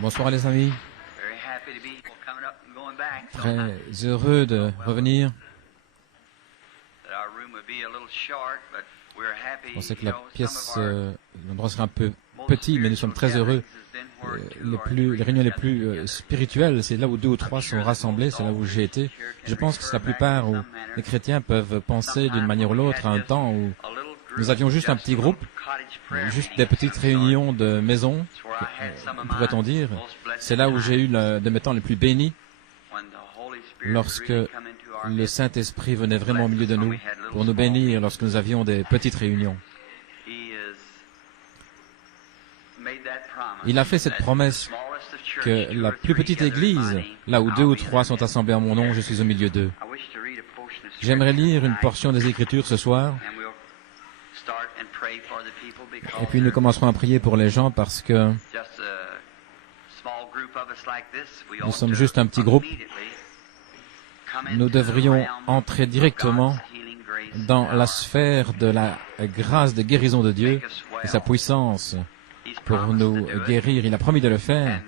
Bonsoir les amis, très heureux de revenir. Je pensais que la pièce, l'endroit serait un peu petit, mais nous sommes très heureux. Les réunions les plus spirituelles, c'est là où 2 ou 3 sont rassemblés, c'est là où j'ai été. Je pense que c'est la plupart où les chrétiens peuvent penser d'une manière ou l'autre à un temps où nous avions juste un petit groupe, juste des petites réunions de maison, pourrait-on dire. C'est là où j'ai eu de mes temps les plus bénis, lorsque le Saint-Esprit venait vraiment au milieu de nous pour nous bénir lorsque nous avions des petites réunions. Il a fait cette promesse que la plus petite église, là où 2 ou 3 sont assemblés en mon nom, je suis au milieu d'eux. J'aimerais lire une portion des Écritures ce soir, et puis nous commencerons à prier pour les gens parce que nous sommes juste un petit groupe. Nous devrions entrer directement dans la sphère de la grâce de guérison de Dieu et sa puissance pour nous guérir. Il a promis de le faire.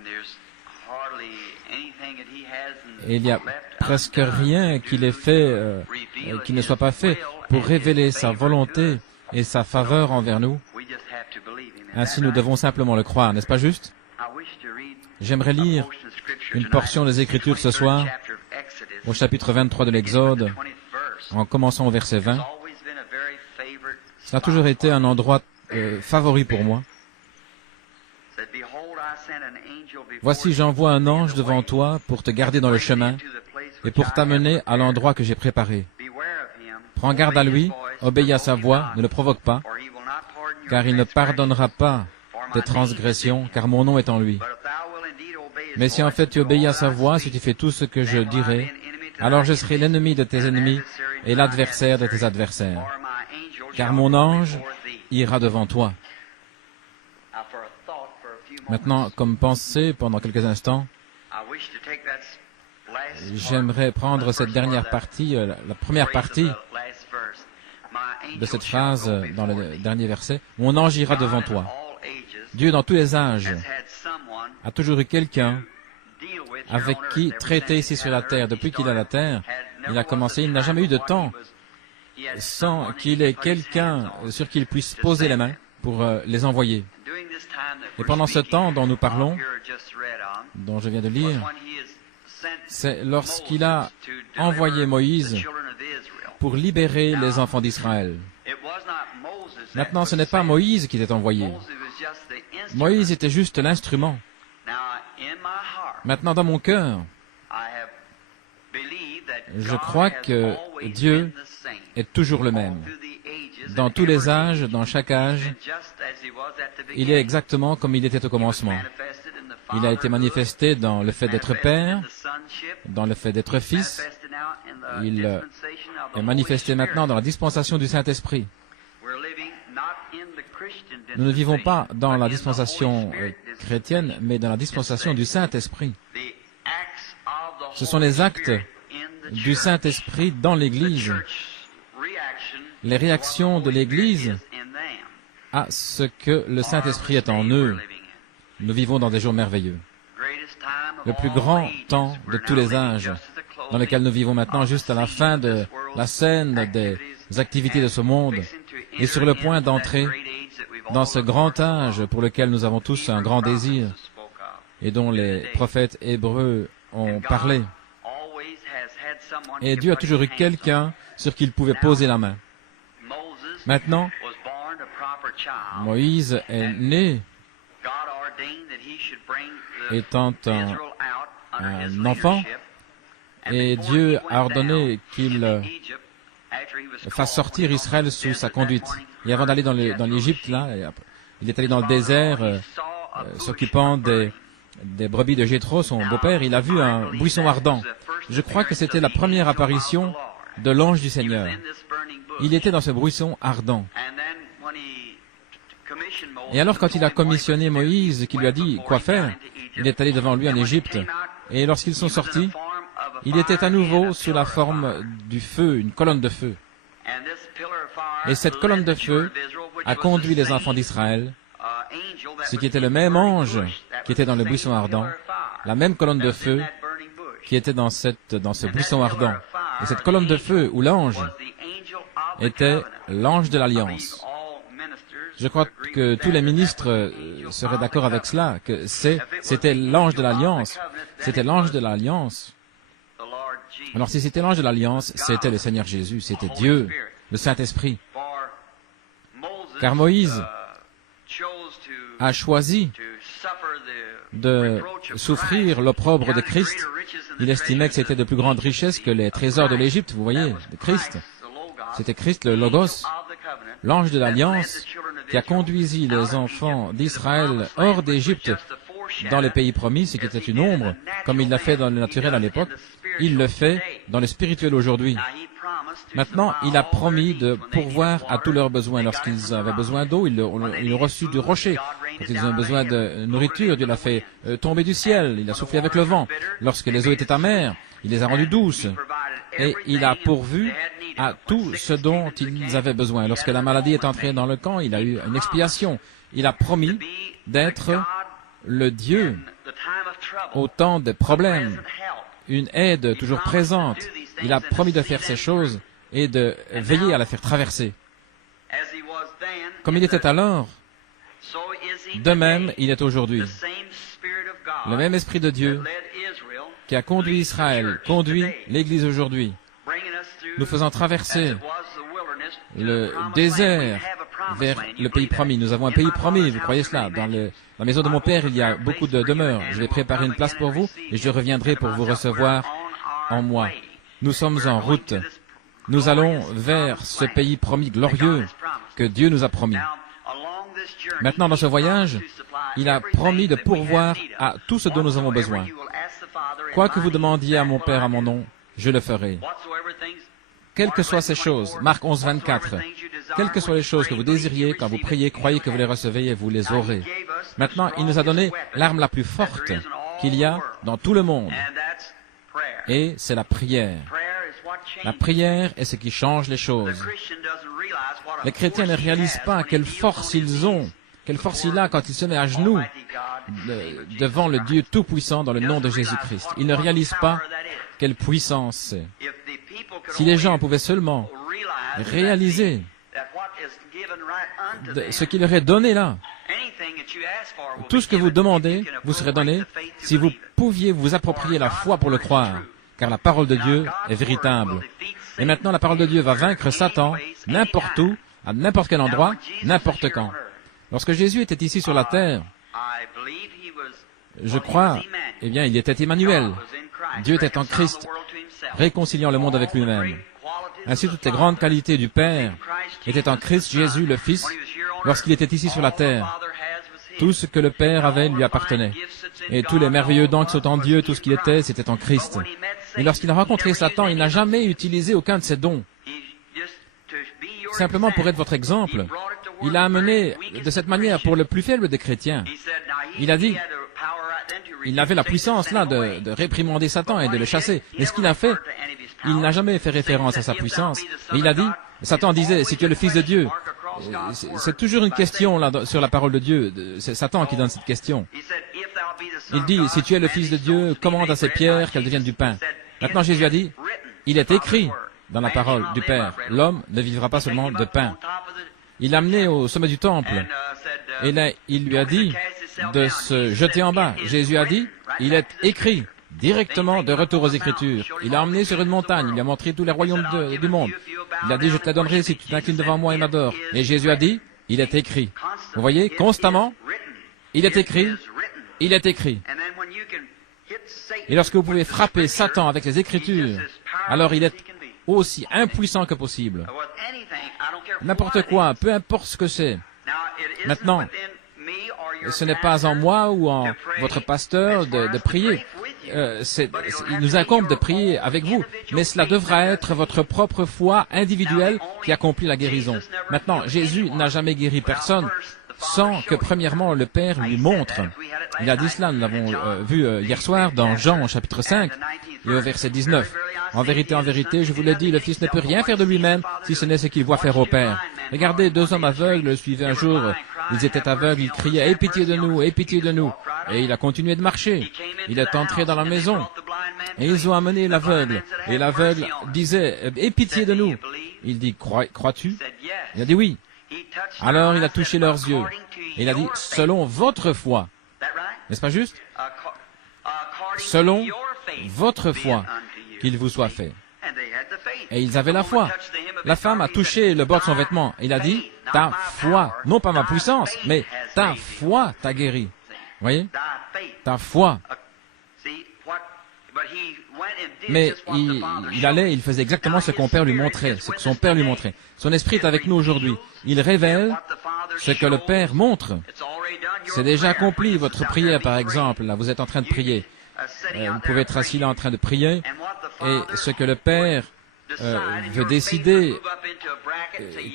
Et il n'y a presque rien qu'il ait fait qui ne soit pas fait pour révéler sa volonté et sa faveur envers nous. Ainsi, nous devons simplement le croire, n'est-ce pas juste? J'aimerais lire une portion des Écritures ce soir, au chapitre 23 de l'Exode, en commençant au verset 20. Ça a toujours été un endroit favori pour moi. Voici, j'envoie un ange devant toi pour te garder dans le chemin et pour t'amener à l'endroit que j'ai préparé. Prends garde à lui, obéis à sa voix, ne le provoque pas, car il ne pardonnera pas tes transgressions, car mon nom est en lui. Mais si en fait tu obéis à sa voix, si tu fais tout ce que je dirai, alors je serai l'ennemi de tes ennemis et l'adversaire de tes adversaires. Car mon ange ira devant toi. Maintenant, comme pensée, pendant quelques instants, j'aimerais prendre cette dernière partie, la première partie de cette phrase dans le dernier verset. Mon ange ira devant toi. Dieu, dans tous les âges, a toujours eu quelqu'un avec qui traiter ici sur la terre. Depuis qu'il a la terre, il a commencé, il n'a jamais eu de temps sans qu'il ait quelqu'un sur qui il puisse poser les mains pour les envoyer. Et pendant ce temps dont nous parlons, dont je viens de lire, c'est lorsqu'il a envoyé Moïse pour libérer les enfants d'Israël. Maintenant, ce n'est pas Moïse qui était envoyé. Moïse était juste l'instrument. Maintenant, dans mon cœur, je crois que Dieu est toujours le même. Dans tous les âges, dans chaque âge, il est exactement comme il était au commencement. Il a été manifesté dans le fait d'être Père, dans le fait d'être Fils. Il est manifesté maintenant dans la dispensation du Saint-Esprit. Nous ne vivons pas dans la dispensation chrétienne, mais dans la dispensation du Saint-Esprit. Ce sont les actes du Saint-Esprit dans l'Église, les réactions de l'Église à ce que le Saint-Esprit est en eux. Nous vivons dans des jours merveilleux. Le plus grand temps de tous les âges, dans lequel nous vivons maintenant, juste à la fin de la scène des activités de ce monde, est sur le point d'entrer dans ce grand âge pour lequel nous avons tous un grand désir et dont les prophètes hébreux ont parlé. Et Dieu a toujours eu quelqu'un sur qui il pouvait poser la main. Maintenant, Moïse est né étant un enfant, et Dieu a ordonné qu'il fasse sortir Israël sous sa conduite. Et avant d'aller dans l'Égypte, là, il est allé dans le désert, s'occupant des brebis de Jéthro, son beau-père. Il a vu un buisson ardent. Je crois que c'était la première apparition de l'ange du Seigneur. Il était dans ce buisson ardent. Et alors, quand il a commissionné Moïse, qui lui a dit quoi faire, il est allé devant lui en Égypte. Et lorsqu'ils sont sortis, il était à nouveau sous la forme du feu, une colonne de feu. Et cette colonne de feu a conduit les enfants d'Israël, ce qui était le même ange qui était dans le buisson ardent, la même colonne de feu qui était dans ce buisson ardent. Et cette colonne de feu, ou l'ange, était l'ange de l'Alliance. Je crois que tous les ministres seraient d'accord avec cela, que c'était l'ange de l'Alliance. C'était l'ange de l'Alliance. Alors si c'était l'ange de l'Alliance, c'était le Seigneur Jésus, c'était Dieu, le Saint-Esprit. Car Moïse a choisi de souffrir l'opprobre de Christ. Il estimait que c'était de plus grande richesse que les trésors de l'Égypte, vous voyez, de Christ. C'était Christ, le Logos, l'ange de l'Alliance, qui a conduit les enfants d'Israël hors d'Égypte dans les pays promis, ce qui était une ombre, comme il l'a fait dans le naturel à l'époque, il le fait dans le spirituel aujourd'hui. Maintenant, il a promis de pourvoir à tous leurs besoins. Lorsqu'ils avaient besoin d'eau, ils l'ont reçu du rocher. Quand ils ont besoin de nourriture, Dieu l'a fait tomber du ciel. Il a soufflé avec le vent. Lorsque les eaux étaient amères, il les a rendues douces. Et il a pourvu à tout ce dont ils avaient besoin. Lorsque la maladie est entrée dans le camp, il a eu une expiation. Il a promis d'être le Dieu au temps des problèmes, une aide toujours présente. Il a promis de faire ces choses et de veiller à la faire traverser. Comme il était alors, de même il est aujourd'hui. Le même Esprit de Dieu qui a conduit Israël, conduit l'Église aujourd'hui, nous faisant traverser le désert vers le pays promis. Nous avons un pays promis, vous croyez cela? Dans la maison de mon Père, il y a beaucoup de demeures. Je vais préparer une place pour vous et je reviendrai pour vous recevoir en moi. Nous sommes en route. Nous allons vers ce pays promis glorieux que Dieu nous a promis. Maintenant, dans ce voyage, il a promis de pourvoir à tout ce dont nous avons besoin. Quoi que vous demandiez à mon Père à mon nom, je le ferai. Quelles que soient ces choses, Marc 11, 24, quelles que soient les choses que vous désiriez, quand vous priez, croyez que vous les recevez et vous les aurez. Maintenant, il nous a donné l'arme la plus forte qu'il y a dans tout le monde. Et c'est la prière. La prière est ce qui change les choses. Les chrétiens ne réalisent pas quelle force ils ont, quelle force il a quand il se met à genoux devant le Dieu Tout-Puissant dans le nom de Jésus-Christ. Ils ne réalisent pas quelle puissance c'est. Si les gens pouvaient seulement réaliser ce qu'il leur est donné là, tout ce que vous demandez vous serait donné si vous pouviez vous approprier la foi pour le croire, car la parole de Dieu est véritable. Et maintenant, la parole de Dieu va vaincre Satan n'importe où, à n'importe quel endroit, n'importe quand. Lorsque Jésus était ici sur la terre, je crois, eh bien, il était Emmanuel. Dieu était en Christ, réconciliant le monde avec lui-même. Ainsi, toutes les grandes qualités du Père étaient en Christ Jésus, le Fils, lorsqu'il était ici sur la terre. Tout ce que le Père avait lui appartenait. Et tous les merveilleux dons qui sont en Dieu, tout ce qu'il était, c'était en Christ. Et lorsqu'il a rencontré Satan, il n'a jamais utilisé aucun de ses dons. Simplement pour être votre exemple, il a amené de cette manière pour le plus faible des chrétiens. Il a dit, il avait la puissance là de réprimander Satan et de le chasser. Mais ce qu'il a fait, il n'a jamais fait référence à sa puissance. Et il a dit, Satan disait, si tu es le Fils de Dieu, c'est toujours une question là sur la parole de Dieu. C'est Satan qui donne cette question. Il dit, si tu es le Fils de Dieu, commande à ces pierres qu'elles deviennent du pain. Maintenant Jésus a dit, il est écrit dans la parole du Père, l'homme ne vivra pas seulement de pain. Il l'a amené au sommet du temple. Et là, il lui a dit de se jeter en bas. Jésus a dit, il est écrit, directement de retour aux Écritures. Il l'a emmené sur une montagne, il lui a montré tous les royaumes du monde. Il a dit, je te la donnerai si tu t'inclines devant moi et m'adores. Et Jésus a dit, il est écrit. Vous voyez, constamment, il est écrit, il est écrit. Et lorsque vous pouvez frapper Satan avec les Écritures, alors il est aussi impuissant que possible. N'importe quoi, peu importe ce que c'est. Maintenant, ce n'est pas en moi ou en votre pasteur de prier. Il nous incombe de prier avec vous, mais cela devra être votre propre foi individuelle qui accomplit la guérison. Maintenant, Jésus n'a jamais guéri personne sans que premièrement le Père lui montre. Il a dit cela, nous l'avons vu hier soir dans Jean chapitre 5 et au verset 19. En vérité, je vous le dis, le Fils ne peut rien faire de lui-même si ce n'est ce qu'il voit faire au Père. Regardez, 2 hommes aveugles suivaient un jour Ils étaient aveugles, ils criaient, aie pitié de nous, aie pitié de nous. Et il a continué de marcher. Il est entré dans la maison. Et ils ont amené l'aveugle. Et l'aveugle disait, aie pitié de nous. Il dit, crois-tu? Il a dit oui. Alors il a touché leurs yeux. Et il a dit, selon votre foi. N'est-ce pas juste? Selon votre foi, qu'il vous soit fait. Et ils avaient la foi. La femme a touché le bord de son vêtement. Il a dit, ta foi, non pas ma puissance, mais ta foi t'a guéri. Voyez? Ta foi. Mais il allait, il faisait exactement ce qu'on Père lui montrait, ce que son Père lui montrait. Son esprit est avec nous aujourd'hui. Il révèle ce que le Père montre. C'est déjà accompli, votre prière par exemple. Là, vous êtes en train de prier. Vous pouvez être assis là en train de prier. Et ce que le Père veut décider,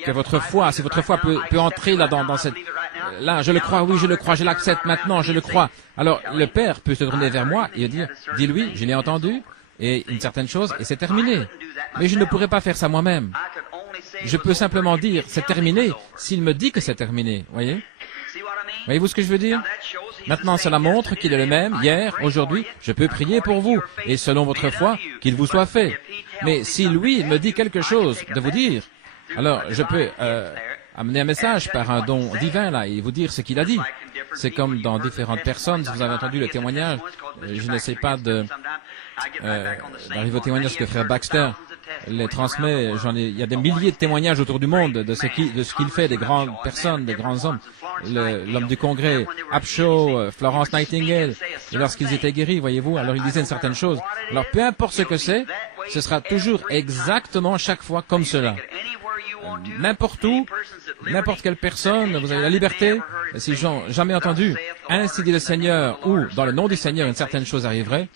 que votre foi, si votre foi peut entrer là dans cette... Là, je le crois, oui, je le crois, je l'accepte maintenant, je le crois. Alors, le Père peut se tourner vers moi et dire, dis-lui, je l'ai entendu, et une certaine chose, et c'est terminé. Mais je ne pourrais pas faire ça moi-même. Je peux simplement dire, c'est terminé, s'il me dit que c'est terminé, voyez? Voyez-vous ce que je veux dire? Maintenant, cela montre qu'il est le même, hier, aujourd'hui, je peux prier pour vous, et selon votre foi, qu'il vous soit fait. Mais si lui me dit quelque chose de vous dire, alors je peux amener un message par un don divin là et vous dire ce qu'il a dit. C'est comme dans différentes personnes, si vous avez entendu le témoignage, je n'essaie pas d'arriver au témoignage que frère Baxter les transmet, il y a des milliers de témoignages autour du monde de ce qu'il fait, des grandes personnes, des grands hommes. L'homme du Congrès, Upshaw, Florence Nightingale, et lorsqu'ils étaient guéris, voyez-vous, alors ils disaient une certaine chose. Alors peu importe ce que c'est, ce sera toujours exactement chaque fois comme cela. N'importe où, n'importe quelle personne, vous avez la liberté, s'ils n'ont jamais entendu, ainsi dit le Seigneur, ou dans le nom du Seigneur, une certaine chose arriverait,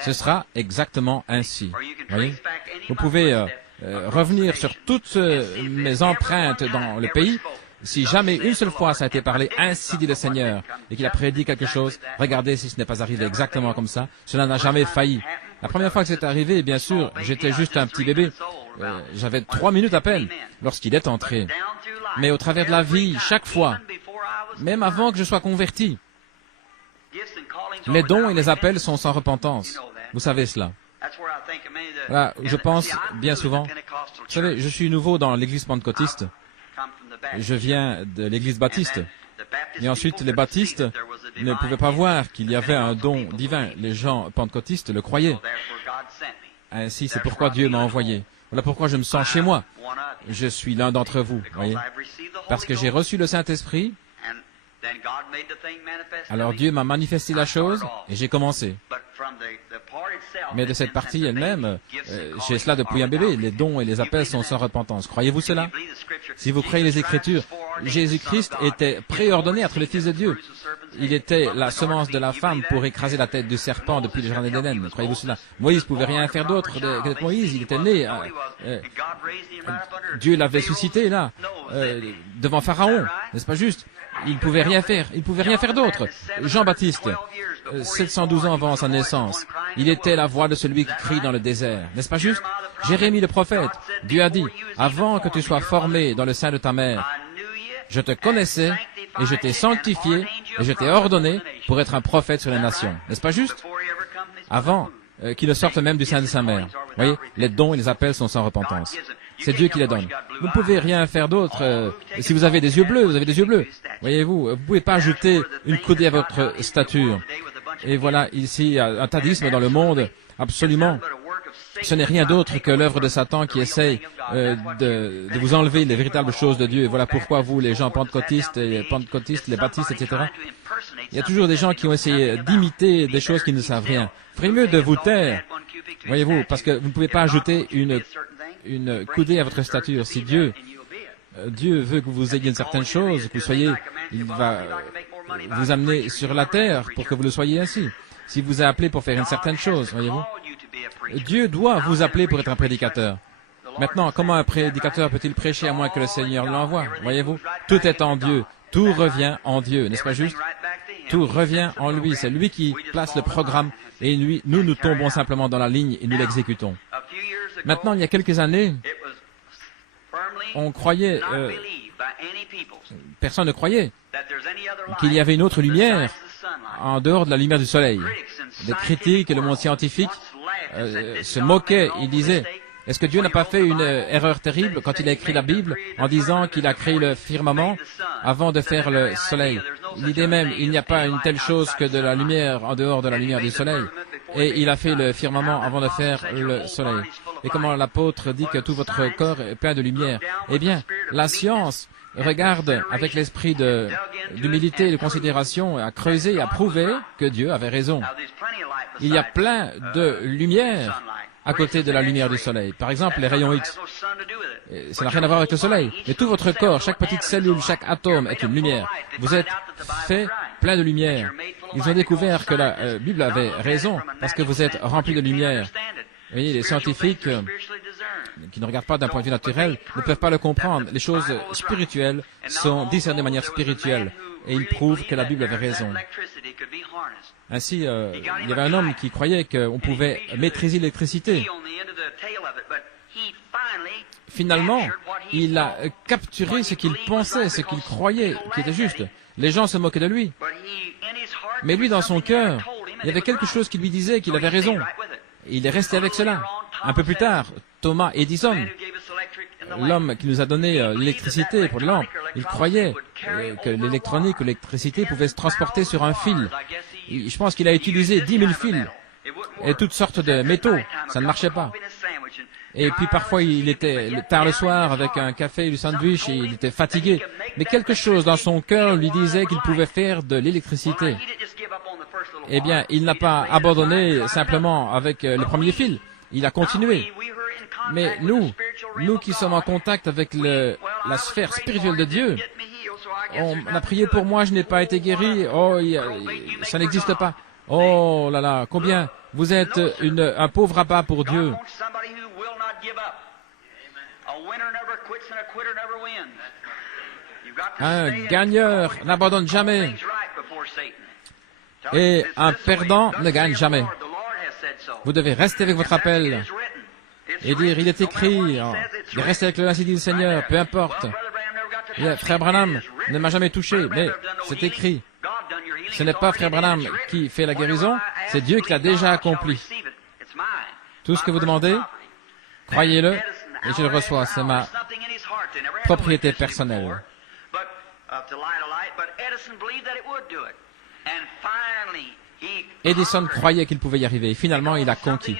ce sera exactement ainsi. Voyez? Vous pouvez revenir sur toutes mes empreintes dans le pays. Si jamais une seule fois ça a été parlé, ainsi dit le Seigneur, et qu'il a prédit quelque chose, regardez si ce n'est pas arrivé exactement comme ça, cela n'a jamais failli. La première fois que c'est arrivé, bien sûr, j'étais juste un petit bébé, j'avais 3 minutes à peine lorsqu'il est entré. Mais au travers de la vie, chaque fois, même avant que je sois converti, les dons et les appels sont sans repentance. Vous savez cela. Voilà, je pense bien souvent, vous savez, je suis nouveau dans l'église pentecôtiste. Je viens de l'église baptiste. Et ensuite, les baptistes ne pouvaient pas voir qu'il y avait un don divin. Les gens pentecôtistes le croyaient. Ainsi, c'est pourquoi Dieu m'a envoyé. Voilà pourquoi je me sens chez moi. Je suis l'un d'entre vous, voyez. Parce que j'ai reçu le Saint-Esprit, alors Dieu m'a manifesté la chose et j'ai commencé. Mais de cette partie elle-même, j'ai cela depuis un bébé. Les dons et les appels sont sans repentance. Croyez-vous cela? Si vous croyez les Écritures, Jésus-Christ était préordonné à être le Fils de Dieu. Il était la semence de la femme pour écraser la tête du serpent depuis le jardin d'Éden. Croyez-vous cela? Moïse ne pouvait rien faire d'autre que d'être Moïse. Il était né. Dieu l'avait suscité là, devant Pharaon. N'est-ce pas juste? Il ne pouvait rien faire. Il ne pouvait rien faire d'autre. Jean-Baptiste, 712 ans avant sa naissance, il était la voix de celui qui crie dans le désert. N'est-ce pas juste? Jérémie le prophète, Dieu a dit, avant que tu sois formé dans le sein de ta mère, je te connaissais et je t'ai sanctifié et je t'ai ordonné pour être un prophète sur les nations. N'est-ce pas juste? Avant qu'il ne sorte même du sein de sa mère. Vous voyez, les dons et les appels sont sans repentance. C'est Dieu qui les donne. Vous ne pouvez rien faire d'autre. Si vous avez des yeux bleus, vous avez des yeux bleus. Voyez-vous, vous ne pouvez pas ajouter une coudée à votre stature. Et voilà, ici, un tadisme dans le monde, absolument. Ce n'est rien d'autre que l'œuvre de Satan qui essaye de vous enlever les véritables choses de Dieu. Et voilà pourquoi vous, les gens pentecôtistes, les baptistes, etc., il y a toujours des gens qui ont essayé d'imiter des choses qui ne savent rien. Ferait mieux de vous taire, voyez-vous, parce que vous ne pouvez pas ajouter une coudée à votre stature. Si Dieu veut que vous ayez une certaine chose, que vous soyez, il va vous amener sur la terre pour que vous le soyez ainsi. Si vous êtes appelé pour faire une certaine chose, voyez-vous, Dieu doit vous appeler pour être un prédicateur. Maintenant, comment un prédicateur peut-il prêcher à moins que le Seigneur l'envoie? Voyez-vous, tout est en Dieu. Tout revient en Dieu, n'est-ce pas juste? Tout revient en lui. C'est lui qui place le programme et nous tombons simplement dans la ligne et nous l'exécutons. Maintenant, il y a quelques années, on croyait, personne ne croyait qu'il y avait une autre lumière en dehors de la lumière du soleil. Les critiques et le monde scientifique se moquaient. Ils disaient, est-ce que Dieu n'a pas fait une erreur terrible quand il a écrit la Bible en disant qu'il a créé le firmament avant de faire le soleil? Il disait même, il n'y a pas une telle chose que de la lumière en dehors de la lumière du soleil. Et il a fait le firmament avant de faire le soleil. Et comment l'apôtre dit que tout votre corps est plein de lumière? Eh bien, la science regarde avec l'esprit d'humilité et de considération à creuser et à prouver que Dieu avait raison. Il y a plein de lumière à côté de la lumière du soleil. Par exemple, les rayons X. Et ça n'a rien à voir avec le soleil. Mais tout votre corps, chaque petite cellule, chaque atome est une lumière. Vous êtes fait plein de lumière. Ils ont découvert que la Bible avait raison parce que vous êtes rempli de lumière. Vous voyez, les scientifiques qui ne regardent pas d'un point de vue naturel ne peuvent pas le comprendre. Les choses spirituelles sont discernées de manière spirituelle et ils prouvent que la Bible avait raison. Ainsi, il y avait un homme qui croyait qu'on pouvait maîtriser l'électricité. Finalement, il a capturé ce qu'il pensait, ce qu'il croyait, qui était juste. Les gens se moquaient de lui. Mais lui, dans son cœur, il y avait quelque chose qui lui disait qu'il avait raison. Et il est resté avec cela. Un peu plus tard, Thomas Edison, l'homme qui nous a donné l'électricité pour les lampes, il croyait que l'électronique ou l'électricité pouvait se transporter sur un fil. Je pense qu'il a utilisé 10 000 fils et toutes sortes de métaux. Ça ne marchait pas. Et puis parfois, il était tard le soir avec un café et du sandwich et il était fatigué. Mais quelque chose dans son cœur lui disait qu'il pouvait faire de l'électricité. Eh bien, il n'a pas abandonné simplement avec le premier fil. Il a continué. Mais nous qui sommes en contact avec la sphère spirituelle de Dieu, on a prié pour moi, je n'ai pas été guéri. Oh, ça n'existe pas. Oh là là, combien vous êtes un pauvre rabat pour Dieu. Un gagneur n'abandonne jamais. Et un perdant ne gagne jamais. Vous devez rester avec votre appel et dire, il est écrit, de rester avec le ainsi dit le Seigneur, peu importe. Frère Branham ne m'a jamais touché, mais c'est écrit. Ce n'est pas Frère Branham qui fait la guérison, c'est Dieu qui l'a déjà accompli. Tout ce que vous demandez, croyez-le, et je le reçois, c'est ma propriété personnelle. Edison croyait qu'il pouvait y arriver, et finalement il a conquis.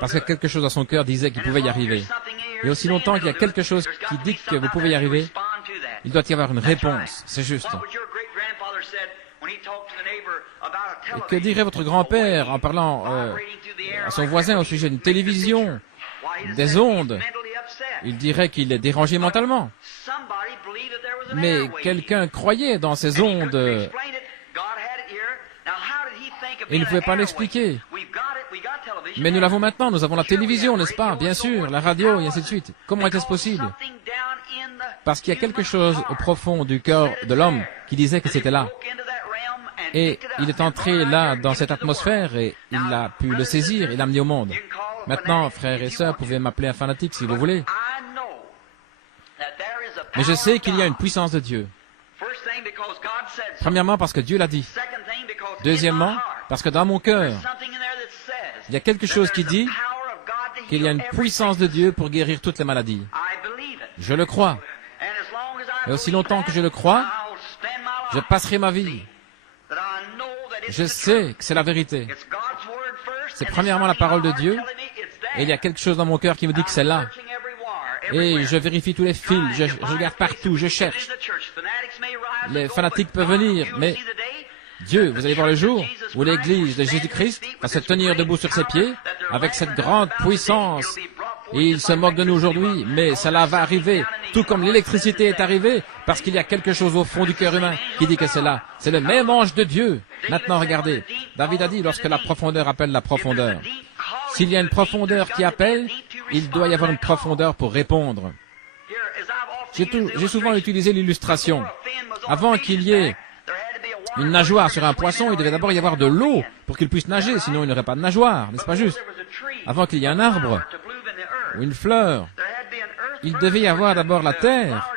Parce que quelque chose dans son cœur disait qu'il pouvait y arriver. Et aussi longtemps qu'il y a quelque chose qui dit que vous pouvez y arriver, il doit y avoir une réponse, c'est juste. Et que dirait votre grand-père en parlant à son voisin au sujet d'une télévision, des ondes? Il dirait qu'il est dérangé mentalement. Mais quelqu'un croyait dans ces ondes et il ne pouvait pas l'expliquer. Mais nous l'avons maintenant, nous avons la télévision, n'est-ce pas? Bien sûr, la radio, et ainsi de suite. Comment était-ce possible? Parce qu'il y a quelque chose au profond du cœur de l'homme qui disait que c'était là. Et il est entré là, dans cette atmosphère, et il a pu le saisir et l'amener au monde. Maintenant, frères et sœurs, vous pouvez m'appeler un fanatique si vous voulez. Mais je sais qu'il y a une puissance de Dieu. Premièrement, parce que Dieu l'a dit. Deuxièmement, parce que dans mon cœur, il y a quelque chose qui dit qu'il y a une puissance de Dieu pour guérir toutes les maladies. Je le crois. Et aussi longtemps que je le crois, je passerai ma vie. Je sais que c'est la vérité. C'est premièrement la parole de Dieu, et il y a quelque chose dans mon cœur qui me dit que c'est là. Et je vérifie tous les fils, je regarde partout, je cherche. Les fanatiques peuvent venir, mais Dieu, vous allez voir le jour où l'Église de Jésus-Christ va se tenir debout sur ses pieds avec cette grande puissance. Et il se moque de nous aujourd'hui, mais cela va arriver, tout comme l'électricité est arrivée, parce qu'il y a quelque chose au fond du cœur humain qui dit que c'est là. C'est le même ange de Dieu. Maintenant, regardez, David a dit lorsque la profondeur appelle la profondeur. S'il y a une profondeur qui appelle, il doit y avoir une profondeur pour répondre. J'ai souvent utilisé l'illustration. Avant qu'il y ait une nageoire sur un poisson, il devait d'abord y avoir de l'eau pour qu'il puisse nager, sinon il n'aurait pas de nageoire, n'est-ce pas juste? Avant qu'il y ait un arbre ou une fleur, il devait y avoir d'abord la terre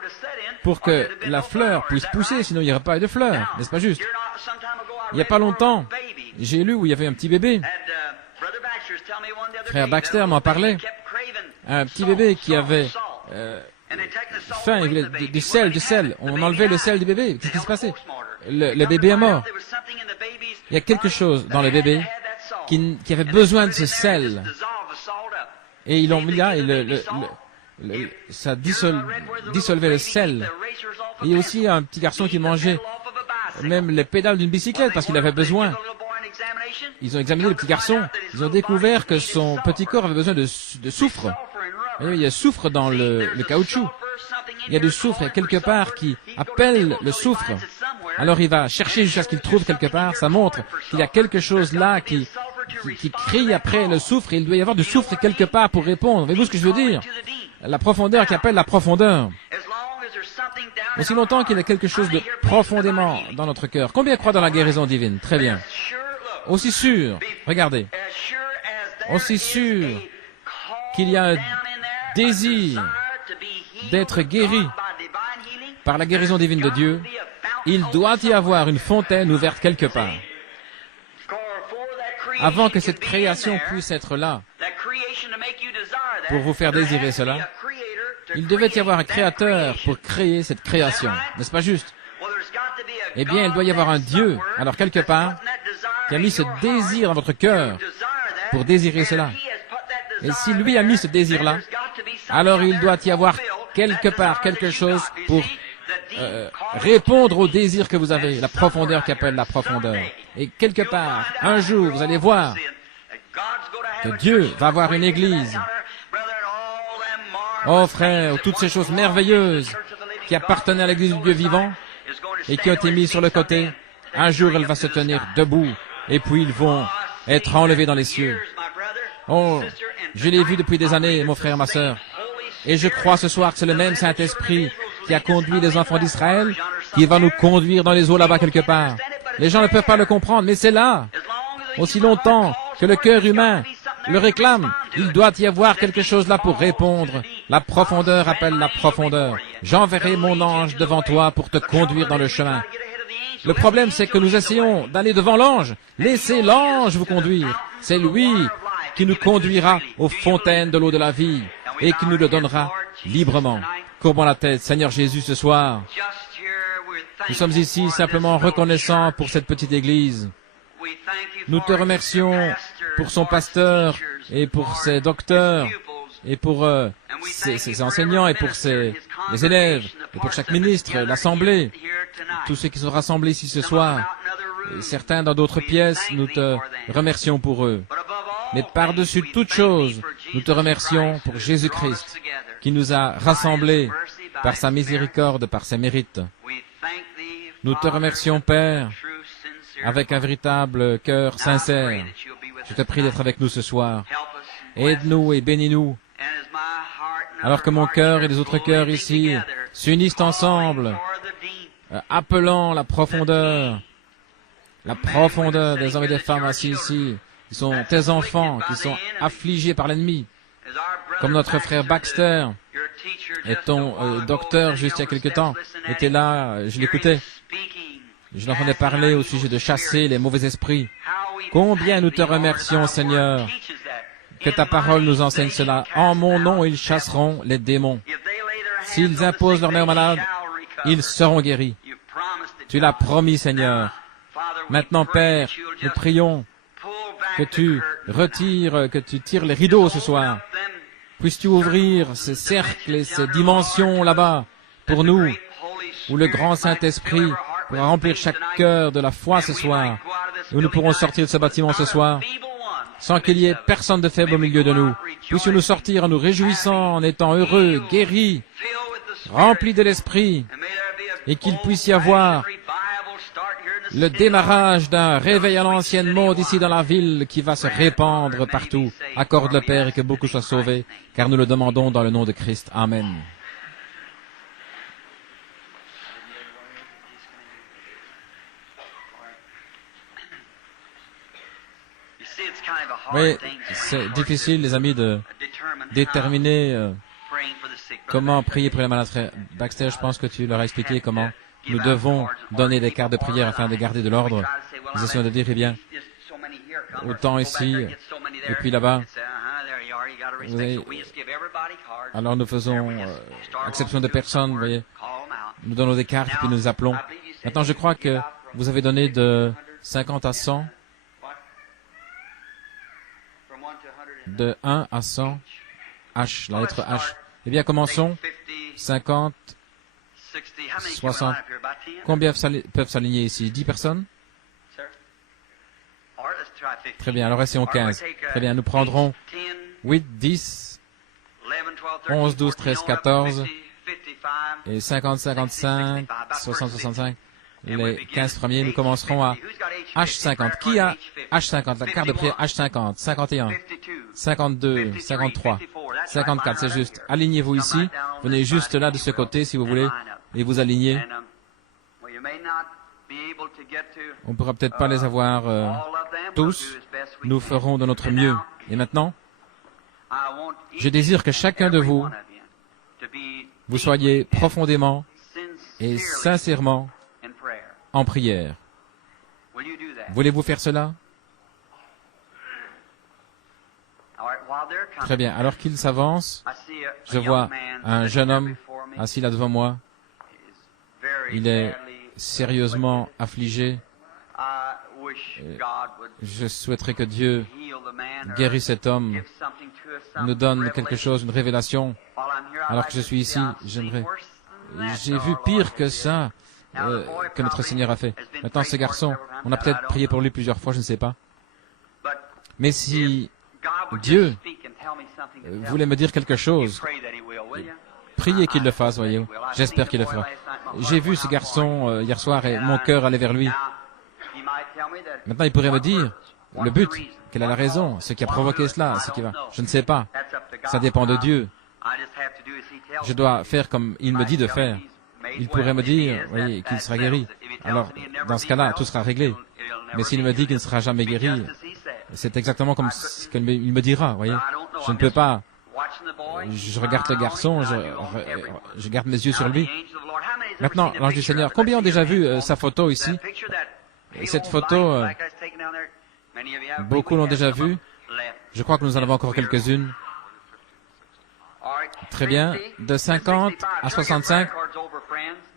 pour que la fleur puisse pousser, sinon il n'y aurait pas de fleurs, n'est-ce pas juste? Il n'y a pas longtemps, j'ai lu où il y avait un petit bébé. Frère Baxter m'en parlait. Un petit bébé qui avait faim, il voulait du sel. On enlevait le sel du bébé. Qu'est-ce qui se passait? Le bébé est mort. Il y a quelque chose dans le bébé qui avait besoin de ce sel. Et ils l'ont mis là, et ça dissolvait le sel. Et il y a aussi un petit garçon qui mangeait même les pédales d'une bicyclette parce qu'il avait besoin. Ils ont examiné le petit garçon. Ils ont découvert que son petit corps avait besoin de soufre. Et il y a du soufre dans le caoutchouc. Il y a du soufre quelque part qui appelle le soufre. Alors il va chercher jusqu'à ce qu'il trouve quelque part. Ça montre qu'il y a quelque chose là qui crie après le soufre. Et il doit y avoir du soufre quelque part pour répondre. Voyez-vous ce que je veux dire? La profondeur qui appelle la profondeur. Aussi longtemps qu'il y a quelque chose de profondément dans notre cœur. Combien croient dans la guérison divine? Très bien. Aussi sûr, regardez, aussi sûr qu'il y a un désir d'être guéri par la guérison divine de Dieu, il doit y avoir une fontaine ouverte quelque part. Avant que cette création puisse être là, pour vous faire désirer cela, il devait y avoir un créateur pour créer cette création. N'est-ce pas juste? Eh bien, il doit y avoir un Dieu, alors quelque part, qui a mis ce désir dans votre cœur pour désirer cela. Et si lui a mis ce désir-là, alors il doit y avoir quelque part quelque chose pour répondre au désir que vous avez, la profondeur qui appelle la profondeur. Et quelque part, un jour, vous allez voir que Dieu va avoir une église. Oh frère, toutes ces choses merveilleuses qui appartenaient à l'église du Dieu vivant et qui ont été mises sur le côté, un jour elle va se tenir debout et puis ils vont être enlevés dans les cieux. Oh, je l'ai vu depuis des années, mon frère, ma sœur. Et je crois ce soir que c'est le même Saint-Esprit qui a conduit les enfants d'Israël, qui va nous conduire dans les eaux là-bas quelque part. Les gens ne peuvent pas le comprendre, mais c'est là. Aussi longtemps que le cœur humain le réclame, il doit y avoir quelque chose là pour répondre. La profondeur appelle la profondeur. J'enverrai mon ange devant toi pour te conduire dans le chemin. Le problème, c'est que nous essayons d'aller devant l'ange. Laissez l'ange vous conduire. C'est lui qui nous conduira aux fontaines de l'eau de la vie et qui nous le donnera librement. Courbons la tête, Seigneur Jésus, ce soir. Nous sommes ici simplement reconnaissants pour cette petite église. Nous te remercions pour son pasteur et pour ses docteurs et pour ses enseignants et pour les élèves et pour chaque ministre, l'assemblée, tous ceux qui sont rassemblés ici ce soir. Et certains dans d'autres pièces, nous te remercions pour eux. Mais par-dessus toute chose, nous te remercions pour Jésus-Christ qui nous a rassemblés par sa miséricorde, par ses mérites. Nous te remercions, Père, avec un véritable cœur sincère. Je te prie d'être avec nous ce soir. Aide-nous et bénis-nous. Alors que mon cœur et les autres cœurs ici s'unissent ensemble, appelant la profondeur des hommes et des femmes assis ici, qui sont tes enfants, qui sont affligés par l'ennemi, comme notre frère Baxter et ton docteur juste il y a quelque temps était là, je l'écoutais. Je l'entendais parler au sujet de chasser les mauvais esprits. Combien nous te remercions, Seigneur, que ta parole nous enseigne cela. En mon nom, ils chasseront les démons. S'ils imposent leur main aux malades, ils seront guéris. Tu l'as promis, Seigneur. Maintenant, Père, nous prions que tu retires, que tu tires les rideaux ce soir. Puisses-tu ouvrir ces cercles et ces dimensions là-bas pour nous, où le grand Saint-Esprit pourra remplir chaque cœur de la foi ce soir, où nous pourrons sortir de ce bâtiment ce soir, sans qu'il y ait personne de faible au milieu de nous. Puissions-nous sortir en nous réjouissant, en étant heureux, guéris, remplis de l'Esprit, et qu'il puisse y avoir le démarrage d'un réveil à l'ancienne mode ici dans la ville qui va se répandre partout. Accorde le Père et que beaucoup soient sauvés, car nous le demandons dans le nom de Christ. Amen. Oui, c'est difficile, les amis, de déterminer comment prier pour les malades. Frère Baxter, je pense que tu leur as expliqué comment nous devons donner des cartes de prière afin de garder de l'ordre. Nous essayons de dire, eh bien, autant ici, et puis là-bas. Alors nous faisons exception de personnes, vous voyez. Nous donnons des cartes, puis nous appelons. Maintenant, je crois que vous avez donné de 50 à 100, de 1 à 100, H, la lettre H. Eh bien, commençons. 50, 60. Combien peuvent s'aligner ici? 10 personnes? Très bien, alors essayons 15. Très bien, nous prendrons 8, 10, 11, 12, 13, 14, et 50, 55, 60, 65. Les 15 premiers, nous commencerons à H50. Qui a H50? La carte de prière H50, 51, 52, 53, 54, c'est juste. Alignez-vous ici. Venez juste là de ce côté si vous voulez et vous alignez. On ne pourra peut-être pas les avoir tous. Nous ferons de notre mieux. Et maintenant, je désire que chacun de vous, vous soyez profondément et sincèrement en prière. Voulez-vous faire cela? Très bien. Alors qu'il s'avance, je vois un jeune homme assis là devant moi. Il est sérieusement affligé. Je souhaiterais que Dieu guérisse cet homme, nous donne quelque chose, une révélation. Alors que je suis ici, j'aimerais... J'ai vu pire que ça, que notre Seigneur a fait. Maintenant, ce garçon, on a peut-être prié pour lui plusieurs fois, je ne sais pas. Mais si Dieu voulait me dire quelque chose, priez qu'il le fasse, voyez-vous. J'espère qu'il le fera. J'ai vu ce garçon hier soir et mon cœur allait vers lui. Maintenant, il pourrait me dire le but, quelle est la raison, ce qui a provoqué cela, ce qui va. Je ne sais pas. Ça dépend de Dieu. Je dois faire comme il me dit de faire. Il pourrait me dire, voyez, qu'il sera guéri. Alors, dans ce cas-là, tout sera réglé. Mais s'il me dit qu'il ne sera jamais guéri, c'est exactement comme ce qu'il me dira, voyez. Je ne peux pas. Je regarde le garçon, je garde mes yeux sur lui. Maintenant, l'ange du Seigneur, combien ont déjà vu sa photo ici? Cette photo, beaucoup l'ont déjà vue. Je crois que nous en avons encore quelques-unes. Très bien. De 50 à 65.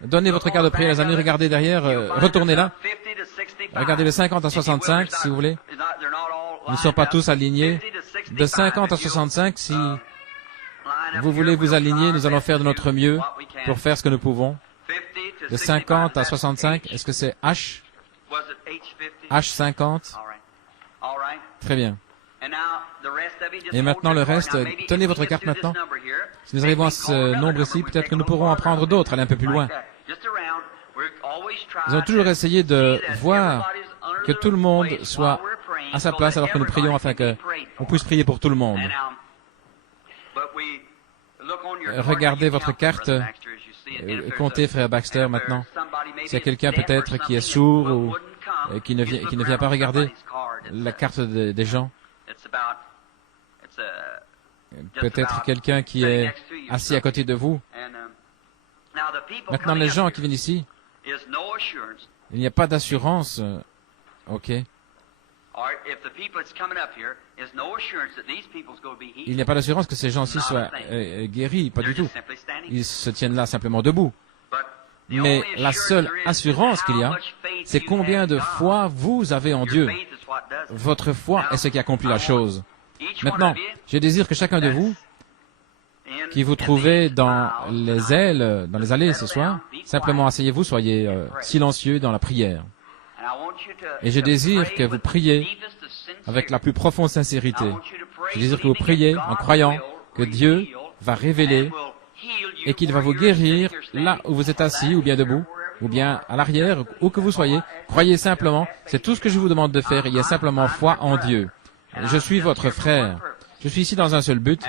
Donnez votre carte de prière, les amis. Regardez derrière. Retournez là. Regardez de 50 à 65, si vous voulez. Ils ne sont pas tous alignés. De 50 à 65, si vous voulez vous aligner, nous allons faire de notre mieux pour faire ce que nous pouvons. De 50 à 65, est-ce que c'est H? H50? Très bien. Et maintenant le reste, tenez votre carte maintenant. Si nous arrivons à ce nombre ici, peut-être que nous pourrons en prendre d'autres, aller un peu plus loin. Nous allons toujours essayer de voir que tout le monde soit à sa place alors que nous prions afin qu'on puisse prier pour tout le monde. Regardez votre carte. Comptez, frère Baxter, maintenant. S'il y a quelqu'un peut-être qui est sourd ou qui ne vient pas regarder la carte des gens. Peut-être quelqu'un qui est assis à côté de vous. Maintenant, les gens qui viennent ici, il n'y a pas d'assurance. OK. Il n'y a pas d'assurance que ces gens-ci soient guéris, pas du tout. Ils se tiennent là simplement debout. Mais la seule assurance qu'il y a, c'est combien de foi vous avez en Dieu. Votre foi est ce qui accomplit la chose. Maintenant, je désire que chacun de vous, qui vous trouvez dans les ailes, dans les allées ce soir, simplement asseyez-vous, soyez silencieux dans la prière. Et je désire que vous priez avec la plus profonde sincérité. Je désire que vous priez en croyant que Dieu va révéler et qu'il va vous guérir là où vous êtes assis ou bien debout, ou bien à l'arrière, où que vous soyez. Croyez simplement, c'est tout ce que je vous demande de faire. Il y a simplement foi en Dieu. Je suis votre frère. Je suis ici dans un seul but,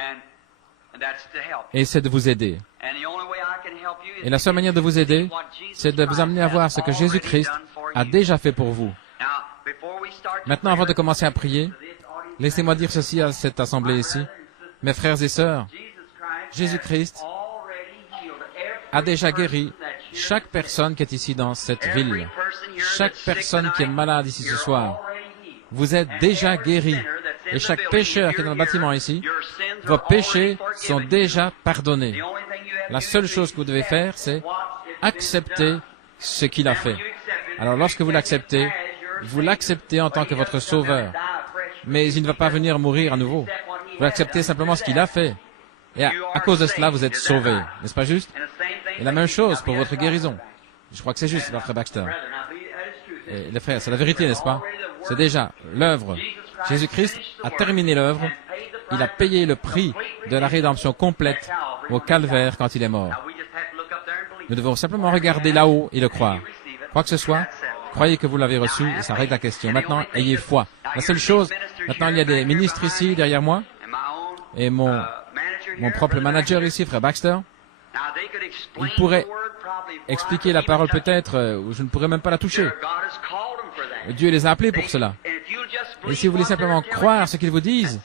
et c'est de vous aider. Et la seule manière de vous aider, c'est de vous amener à voir ce que Jésus-Christ a déjà fait pour vous. Maintenant, avant de commencer à prier, laissez-moi dire ceci à cette assemblée ici. Mes frères et sœurs, Jésus-Christ a déjà guéri chaque personne qui est ici dans cette ville. Chaque personne qui est malade ici ce soir, vous êtes déjà guéri. Et chaque pécheur qui est dans le bâtiment ici, vos péchés sont déjà pardonnés. La seule chose que vous devez faire, c'est accepter ce qu'il a fait. Alors lorsque vous l'acceptez en tant que votre sauveur. Mais il ne va pas venir mourir à nouveau. Vous acceptez simplement ce qu'il a fait. Et à cause de cela, vous êtes sauvés. N'est-ce pas juste? Et la même chose pour votre guérison. Je crois que c'est juste, frère Baxter. Et les frères, c'est la vérité, n'est-ce pas? C'est déjà l'œuvre. Jésus-Christ a terminé l'œuvre. Il a payé le prix de la rédemption complète au calvaire quand il est mort. Nous devons simplement regarder là-haut et le croire. Quoi que ce soit, croyez que vous l'avez reçu et ça règle la question. Maintenant, ayez foi. La seule chose, maintenant il y a des ministres ici derrière moi et mon propre manager ici, frère Baxter. Il pourrait expliquer la parole peut-être, ou je ne pourrais même pas la toucher. Dieu les a appelés pour cela. Et si vous voulez simplement croire ce qu'ils vous disent,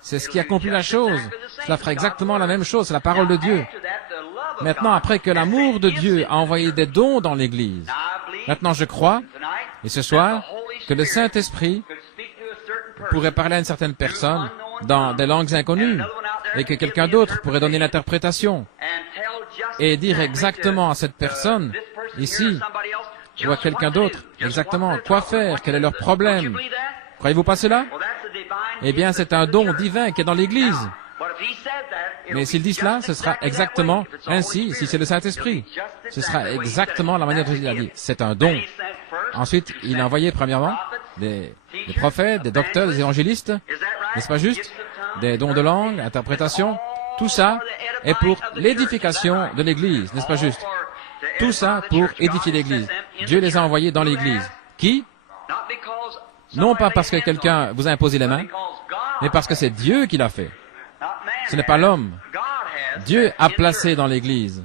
c'est ce qui accomplit la chose. Cela fera exactement la même chose, c'est la parole de Dieu. Maintenant, après que l'amour de Dieu a envoyé des dons dans l'Église, maintenant je crois, et ce soir, que le Saint-Esprit pourrait parler à une certaine personne dans des langues inconnues, et que quelqu'un d'autre pourrait donner l'interprétation, et dire exactement à cette personne, ici, ou à quelqu'un d'autre, exactement quoi faire, quel est leur problème. Croyez-vous pas cela? Eh bien, c'est un don divin qui est dans l'Église. Mais s'il dit cela, ce sera exactement ainsi, si c'est le Saint-Esprit. Ce sera exactement la manière dont il a dit. C'est un don. Ensuite, il a envoyé premièrement des prophètes, des docteurs, des évangélistes. N'est-ce pas juste? Des dons de langue, interprétation. Tout ça est pour l'édification de l'Église. N'est-ce pas juste? Tout ça pour édifier l'Église. Dieu les a envoyés dans l'Église. Qui? Non pas parce que quelqu'un vous a imposé les mains, mais parce que c'est Dieu qui l'a fait. Ce n'est pas l'homme. Dieu a placé dans l'Église.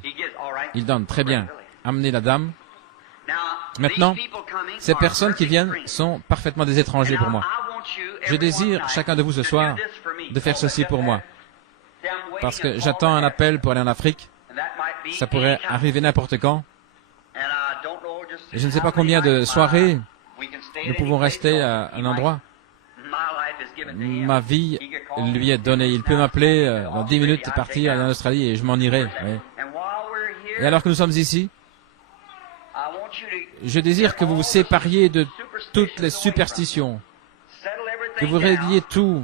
Il donne. Très bien. Amenez la dame. Maintenant, ces personnes qui viennent sont parfaitement des étrangers pour moi. Je désire, chacun de vous ce soir, de faire ceci pour moi. Parce que j'attends un appel pour aller en Afrique. Ça pourrait arriver n'importe quand. Et je ne sais pas combien de soirées nous pouvons rester à un endroit. Ma vie lui est donnée. Il peut m'appeler dans 10 minutes, partir en Australie et je m'en irai. Oui. Et alors que nous sommes ici, je désire que vous vous sépariez de toutes les superstitions, que vous régliez tout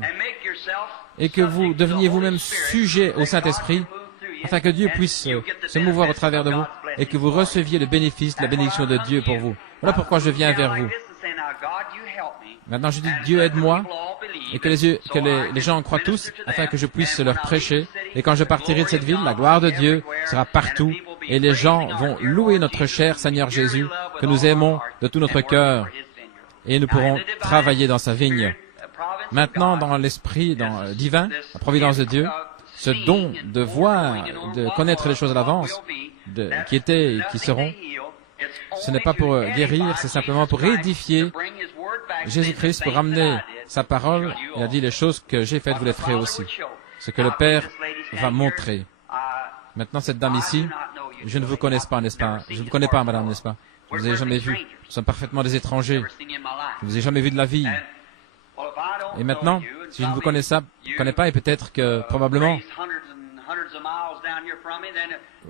et que vous deveniez vous-même sujet au Saint-Esprit, afin que Dieu puisse se mouvoir au travers de vous et que vous receviez le bénéfice, la bénédiction de Dieu pour vous. Voilà pourquoi je viens vers vous. Maintenant, je dis, Dieu aide-moi et que les gens en croient tous, afin que je puisse leur prêcher. Et quand je partirai de cette ville, la gloire de Dieu sera partout et les gens vont louer notre cher Seigneur Jésus, que nous aimons de tout notre cœur, et nous pourrons travailler dans sa vigne. Maintenant, dans l'esprit divin, la providence de Dieu, ce don de voir, de connaître les choses à l'avance, qui étaient et qui seront, ce n'est pas pour guérir, c'est simplement pour édifier Jésus-Christ, pour amener sa parole. Il a dit, les choses que j'ai faites, vous les ferez aussi. Ce que le Père va montrer. Maintenant, cette dame ici, je ne vous connais pas, n'est-ce pas? Je ne vous connais pas, madame, n'est-ce pas? Je ne vous ai jamais vu. Nous sommes parfaitement des étrangers. Je ne vous ai jamais vu de la vie. Et maintenant, si je ne vous connais pas, et peut-être que, probablement,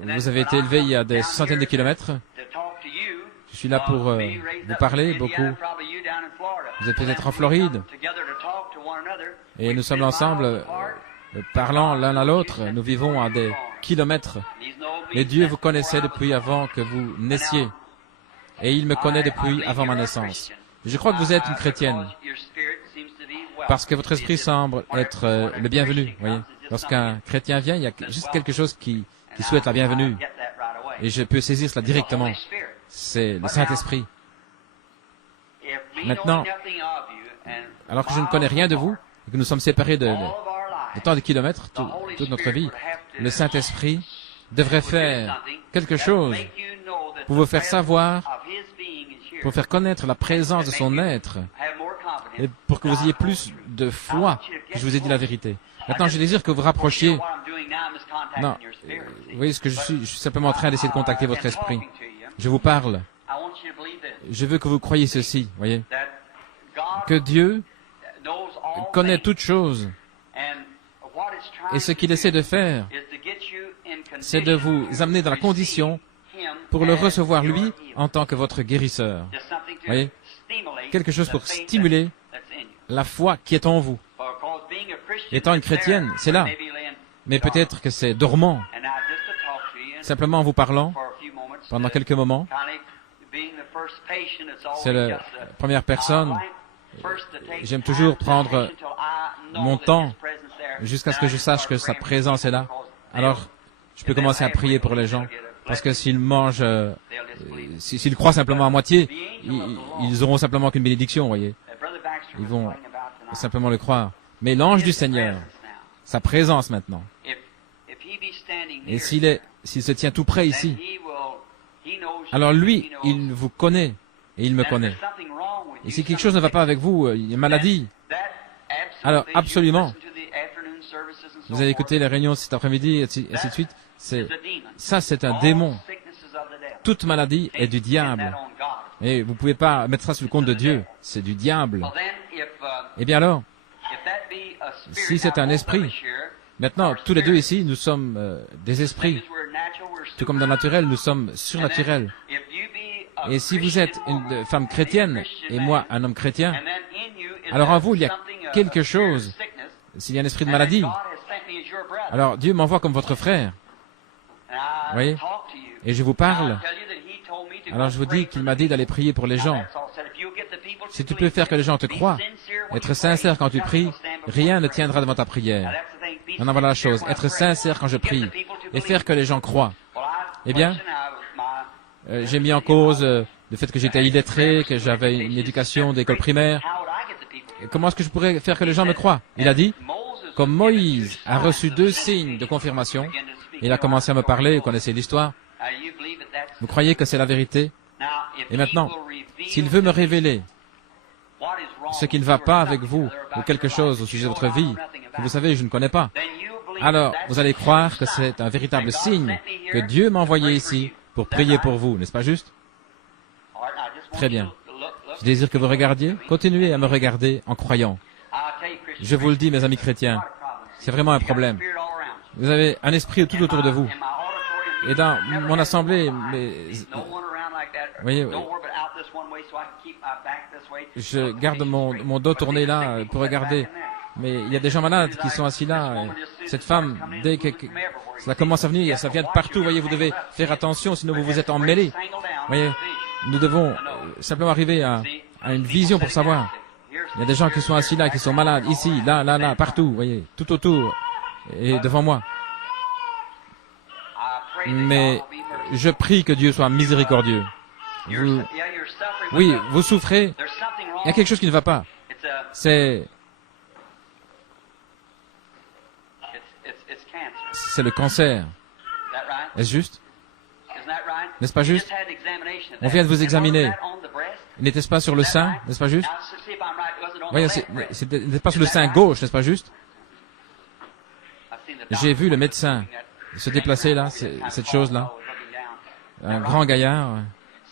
vous avez été élevé il y a des centaines de kilomètres. Je suis là pour vous parler beaucoup. Vous êtes peut-être en Floride. Et nous sommes ensemble, parlant l'un à l'autre. Nous vivons à des kilomètres. Mais Dieu vous connaissait depuis avant que vous naissiez. Et il me connaît depuis avant ma naissance. Je crois que vous êtes une chrétienne. Parce que votre esprit semble être le bienvenu. Voyez, lorsqu'un chrétien vient, il y a juste quelque chose qui souhaite la bienvenue. Et je peux saisir cela directement. C'est le Saint-Esprit. Maintenant, alors que je ne connais rien de vous, et que nous sommes séparés de tant de kilomètres, toute notre vie, le Saint-Esprit devrait faire quelque chose pour vous faire savoir, pour faire connaître la présence de son être, et pour que vous ayez plus de foi que je vous ai dit la vérité. Maintenant, je désire que vous rapprochiez Non, vous voyez ce que je suis simplement en train d'essayer de contacter votre esprit. Je vous parle. Je veux que vous croyiez ceci, voyez, que Dieu connaît toutes choses. Et ce qu'il essaie de faire, c'est de vous amener dans la condition pour le recevoir lui en tant que votre guérisseur. Voyez, quelque chose pour stimuler la foi qui est en vous. Étant une chrétienne, c'est là. Mais peut-être que c'est dormant. Simplement en vous parlant, pendant quelques moments, c'est la première personne. J'aime toujours prendre mon temps jusqu'à ce que je sache que sa présence est là. Alors, je peux commencer à prier pour les gens. Parce que s'ils mangent, s'ils croient simplement à moitié, ils auront simplement qu'une bénédiction, voyez. Ils vont simplement le croire. Mais l'ange du Seigneur, sa présence maintenant, et s'il se tient tout près ici, alors lui, il vous connaît et il me connaît. Et si quelque chose ne va pas avec vous, une maladie, alors absolument, vous avez écouté les réunions cet après-midi, et ainsi de suite, ça c'est un démon. Toute maladie est du diable. Et vous ne pouvez pas mettre ça sur le compte de Dieu, c'est du diable. Eh bien alors, si c'est un esprit, maintenant, tous les deux ici, nous sommes des esprits. Tout comme dans le naturel, nous sommes surnaturels. Et si vous êtes une femme chrétienne, et moi un homme chrétien, alors en vous, il y a quelque chose. S'il y a un esprit de maladie, alors Dieu m'envoie comme votre frère. Vous voyez? Et je vous parle. Alors je vous dis qu'il m'a dit d'aller prier pour les gens. Si tu peux faire que les gens te croient, être sincère quand tu pries, rien ne tiendra devant ta prière. Maintenant voilà la chose, être sincère quand je prie, et faire que les gens croient. Eh bien, j'ai mis en cause le fait que j'étais illettré, que j'avais une éducation d'école primaire. Comment est-ce que je pourrais faire que les gens me croient? Il a dit, comme Moïse a reçu 2 signes de confirmation, il a commencé à me parler, vous connaissez l'histoire. Vous croyez que c'est la vérité? Et maintenant, s'il veut me révéler ce qui ne va pas avec vous, ou quelque chose au sujet de votre vie, que vous savez, je ne connais pas, alors vous allez croire que c'est un véritable signe que Dieu m'a envoyé ici pour prier pour vous, n'est-ce pas juste? Très bien. Je désire que vous regardiez. Continuez à me regarder en croyant. Je vous le dis, mes amis chrétiens, c'est vraiment un problème. Vous avez un esprit tout autour de vous. Et dans mon assemblée, vous voyez, je garde mon dos tourné là pour regarder. Mais il y a des gens malades qui sont assis là. Cette femme, dès que cela commence à venir, ça vient de partout. Vous voyez, vous devez faire attention, sinon vous vous êtes emmêlés. Vous voyez, nous devons simplement arriver à une vision pour savoir. Il y a des gens qui sont assis là, qui sont malades, ici, là, partout, vous voyez, tout autour et devant moi. Mais je prie que Dieu soit miséricordieux. Oui, vous souffrez. Il y a quelque chose qui ne va pas. C'est le cancer. Est-ce juste? N'est-ce pas juste? On vient de vous examiner. N'était-ce pas sur le sein? N'est-ce pas juste? Voyez, n'était pas sur le sein gauche, n'est-ce pas juste? J'ai vu le médecin se déplacer là, cette chose-là. Un grand gaillard,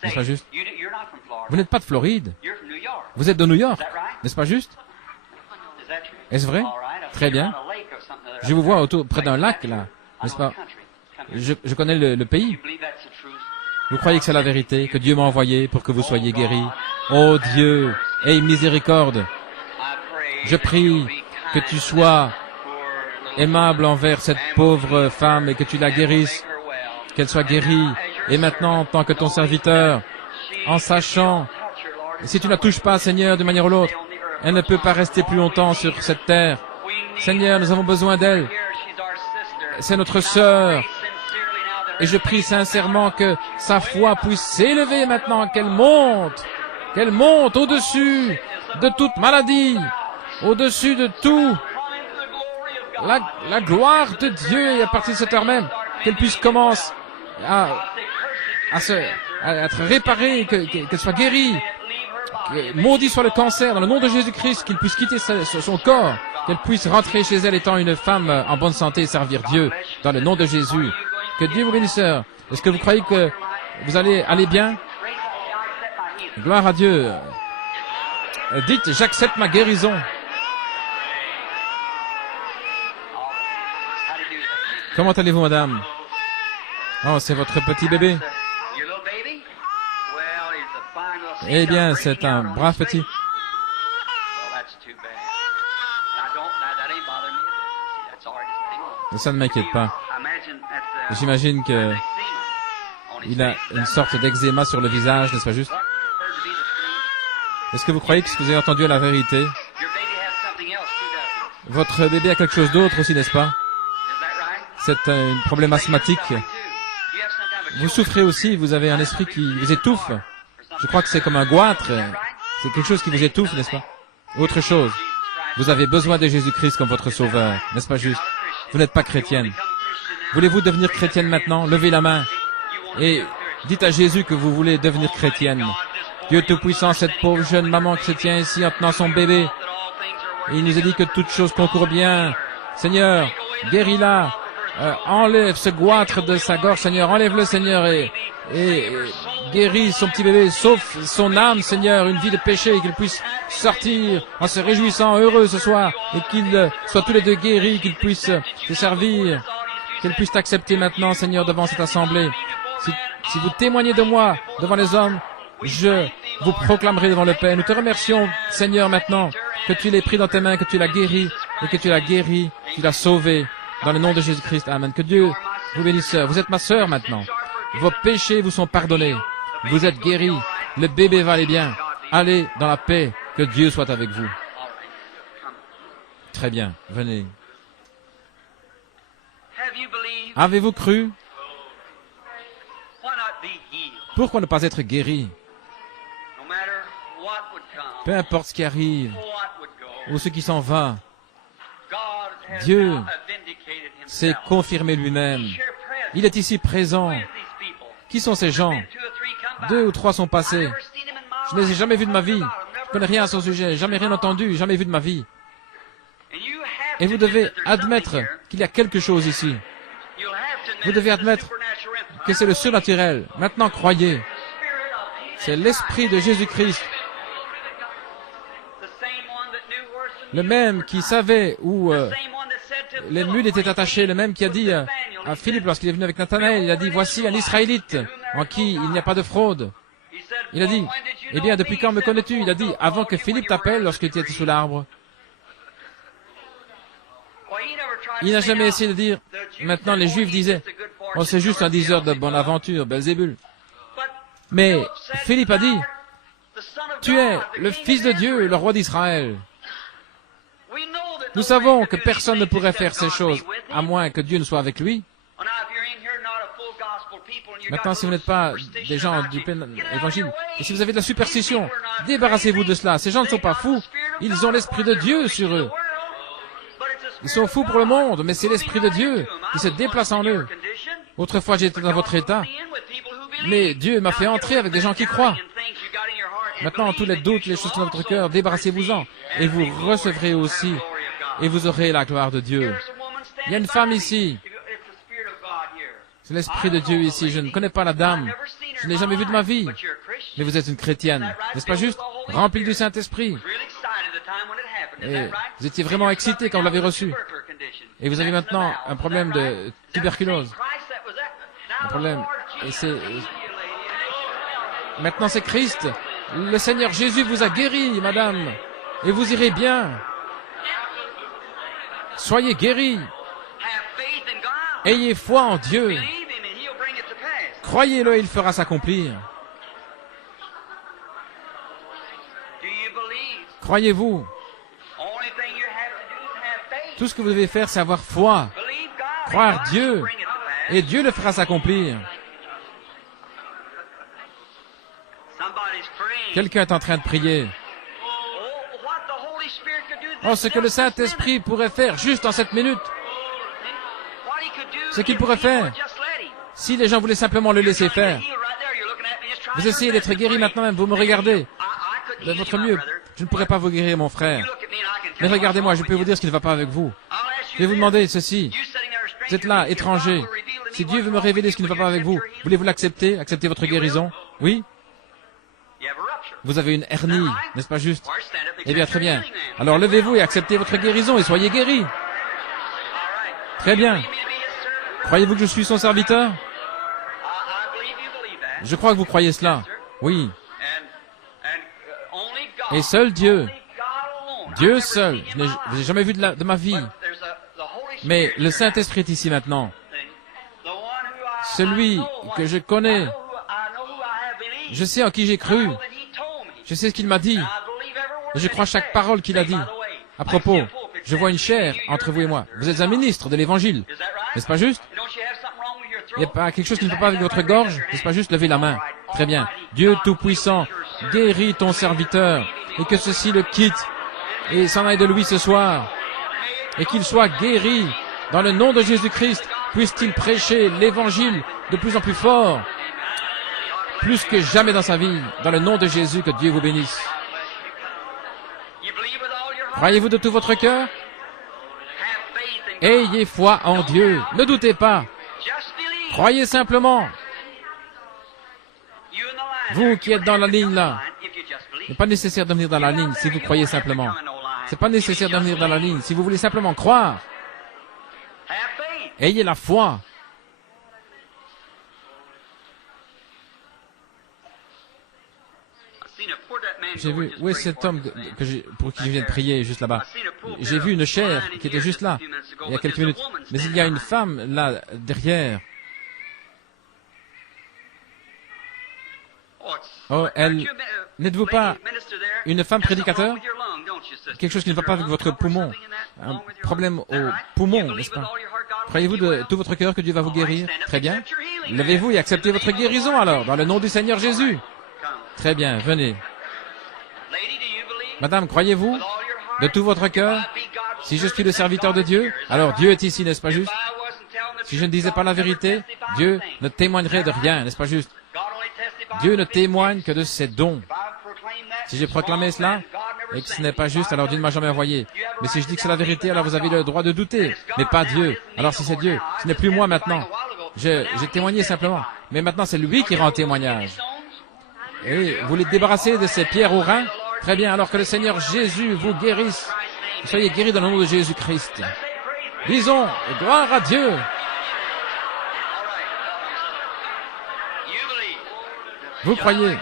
n'est-ce pas juste? Vous n'êtes pas de Floride. Vous êtes de New York, n'est-ce pas juste? Est-ce vrai? Très bien. Je vous vois près d'un lac là, n'est-ce pas? Je connais le pays. Vous croyez que c'est la vérité, que Dieu m'a envoyé pour que vous soyez guéris? Oh Dieu, aie miséricorde. Je prie que tu sois aimable envers cette pauvre femme et que tu la guérisses, qu'elle soit guérie. Et maintenant, en tant que ton serviteur, en sachant, si tu ne la touches pas, Seigneur, d'une manière ou l'autre, elle ne peut pas rester plus longtemps sur cette terre. Seigneur, nous avons besoin d'elle. C'est notre sœur. Et je prie sincèrement que sa foi puisse s'élever maintenant, qu'elle monte au-dessus de toute maladie, au-dessus de tout. La gloire de Dieu, et à partir de cette heure même, qu'elle puisse commencer à être réparée, qu'elle soit guérie. Maudit soit le cancer, dans le nom de Jésus-Christ, qu'il puisse quitter son corps, qu'elle puisse rentrer chez elle étant une femme en bonne santé et servir Dieu dans le nom de Jésus. Que Dieu vous bénisse, sœur. Est-ce que vous croyez que vous allez aller bien? Gloire à Dieu. Dites, j'accepte ma guérison. Comment allez-vous, madame? Oh, c'est votre petit bébé. Eh bien, c'est un brave petit. Ça ne m'inquiète pas. J'imagine que il a une sorte d'eczéma sur le visage, n'est-ce pas juste? Est-ce que vous croyez que ce que vous avez entendu est la vérité? Votre bébé a quelque chose d'autre aussi, n'est-ce pas? C'est un problème asthmatique. Vous souffrez aussi, vous avez un esprit qui vous étouffe. Je crois que c'est comme un goitre. C'est quelque chose qui vous étouffe, n'est-ce pas? Autre chose. Vous avez besoin de Jésus-Christ comme votre sauveur, n'est-ce pas juste? Vous n'êtes pas chrétienne. Voulez-vous devenir chrétienne maintenant? Levez la main et dites à Jésus que vous voulez devenir chrétienne. Dieu Tout-Puissant, cette pauvre jeune maman qui se tient ici en tenant son bébé. Et il nous a dit que toute chose concourt bien. Seigneur, guéris-la. Enlève ce goitre de sa gorge, Seigneur. Enlève-le, Seigneur, et guéris son petit bébé. Sauf son âme, Seigneur, une vie de péché, et qu'il puisse sortir en se réjouissant, heureux ce soir, et qu'ils soient tous les deux guéris, qu'ils puissent te servir, qu'ils puissent t'accepter maintenant, Seigneur, devant cette assemblée. Si vous témoignez de moi devant les hommes, je vous proclamerai devant le Père. Nous te remercions, Seigneur, maintenant, que tu l'aies pris dans tes mains, que tu l'as guéri, et que tu l'as guéri, tu l'as sauvé. Dans le nom de Jésus-Christ, amen. Que Dieu vous bénisse, sœur. Vous êtes ma sœur maintenant. Vos péchés vous sont pardonnés. Vous êtes guéris. Le bébé va aller bien. Allez dans la paix. Que Dieu soit avec vous. Très bien. Venez. Avez-vous cru? Pourquoi ne pas être guéri? Peu importe ce qui arrive ou ce qui s'en va, Dieu s'est confirmé lui-même. Il est ici présent. Qui sont ces gens? 2 ou 3 sont passés. Je ne les ai jamais vus de ma vie. Je ne connais rien à son sujet. Jamais rien entendu. Jamais vu de ma vie. Et vous devez admettre qu'il y a quelque chose ici. Vous devez admettre que c'est le surnaturel. Maintenant, croyez. C'est l'Esprit de Jésus-Christ. Le même qui savait où les mules étaient attachées, le même qui a dit à Philippe lorsqu'il est venu avec Nathanaël, il a dit, voici un Israélite en qui il n'y a pas de fraude. Il a dit, eh bien, depuis quand me connais-tu? Il a dit, avant que Philippe t'appelle lorsque tu étais sous l'arbre. Il n'a jamais essayé de dire, maintenant les Juifs disaient, oh, c'est juste un diseur de bonne aventure, Belzébul. Mais Philippe a dit, tu es le Fils de Dieu, le roi d'Israël. Nous savons que personne ne pourrait faire ces choses, à moins que Dieu ne soit avec lui. Maintenant, si vous n'êtes pas des gens du évangile, et si vous avez de la superstition, débarrassez-vous de cela. Ces gens ne sont pas fous, ils ont l'Esprit de Dieu sur eux. Ils sont fous pour le monde, mais c'est l'Esprit de Dieu qui se déplace en eux. Autrefois, j'étais dans votre état, mais Dieu m'a fait entrer avec des gens qui croient. Maintenant, tous les doutes, les choses dans votre cœur, débarrassez-vous-en, et vous recevrez aussi, et vous aurez la gloire de Dieu. Il y a une femme ici. C'est l'Esprit de Dieu ici. Je ne connais pas la dame. Je n'ai jamais vu de ma vie. Mais vous êtes une chrétienne. N'est-ce pas juste? Remplie du Saint-Esprit. Et vous étiez vraiment excité quand vous l'avez reçu. Et vous avez maintenant un problème de tuberculose. Un problème. Et maintenant c'est Christ. Le Seigneur Jésus vous a guéri, madame. Et vous irez bien. Soyez guéris. Ayez foi en Dieu. Croyez-le et il fera s'accomplir. Croyez-vous? Tout ce que vous devez faire, c'est avoir foi. Croire Dieu. Et Dieu le fera s'accomplir. Quelqu'un est en train de prier. Oh, ce que le Saint-Esprit pourrait faire juste en cette minute. Ce qu'il pourrait faire. Si les gens voulaient simplement le laisser faire. Vous essayez d'être guéri maintenant même, vous me regardez. De votre mieux, je ne pourrais pas vous guérir, mon frère. Mais regardez-moi, je peux vous dire ce qui ne va pas avec vous. Je vais vous demander ceci. Vous êtes là, étranger. Si Dieu veut me révéler ce qui ne va pas avec vous, voulez-vous l'accepter? Accepter votre guérison? Oui? Vous avez une hernie, n'est-ce pas juste? Eh bien, très bien. Alors levez-vous et acceptez votre guérison et soyez guéris. Très bien. Croyez-vous que je suis son serviteur? Je crois que vous croyez cela. Oui. Et seul Dieu, Dieu seul, je n'ai jamais vu de ma vie. Mais le Saint-Esprit est ici maintenant. Celui que je connais, je sais en qui j'ai cru. Je sais ce qu'il m'a dit. Et je crois chaque parole qu'il a dit. À propos, je vois une chair entre vous et moi. Vous êtes un ministre de l'Évangile. N'est-ce pas juste? Il n'y a pas quelque chose qui ne peut pas avec votre gorge? N'est-ce pas juste? Levez la main. Très bien. Dieu Tout-Puissant, guéris ton serviteur et que ceci le quitte et s'en aille de lui ce soir. Et qu'il soit guéri dans le nom de Jésus-Christ. Puisse-t-il prêcher l'Évangile de plus en plus fort, plus que jamais dans sa vie, dans le nom de Jésus, que Dieu vous bénisse. Croyez-vous de tout votre cœur? Ayez foi en Dieu. Ne doutez pas. Croyez simplement. Vous qui êtes dans la ligne là, il n'est pas nécessaire de venir dans la ligne si vous croyez simplement. C'est pas nécessaire de venir dans la ligne si vous voulez simplement croire. Ayez la foi. J'ai vu, où est cet homme pour qui je viens de prier, juste là-bas? J'ai vu une chair qui était juste là, il y a quelques minutes. Mais il y a une femme là, derrière. Oh, n'êtes-vous pas une femme prédicateur? Quelque chose qui ne va pas avec votre poumon. Un problème au poumon, n'est-ce pas? Croyez-vous de tout votre cœur que Dieu va vous guérir? Très bien. Levez-vous et acceptez votre guérison alors, dans le nom du Seigneur Jésus. Très bien, venez. Madame, croyez-vous de tout votre cœur? Si je suis le serviteur de Dieu, alors Dieu est ici, n'est-ce pas juste? Si je ne disais pas la vérité, Dieu ne témoignerait de rien, n'est-ce pas juste? Dieu ne témoigne que de ses dons. Si j'ai proclamé cela, et que ce n'est pas juste, alors Dieu ne m'a jamais envoyé. Mais si je dis que c'est la vérité, alors vous avez le droit de douter. Mais pas Dieu. Alors si c'est Dieu, ce n'est plus moi maintenant. J'ai témoigné simplement. Mais maintenant, c'est lui qui rend témoignage. Et vous voulez débarrasser de ces pierres au rein? Très bien, alors que le Seigneur Jésus vous guérisse. Soyez guéris dans le nom de Jésus-Christ. Disons, gloire à Dieu. Vous croyez?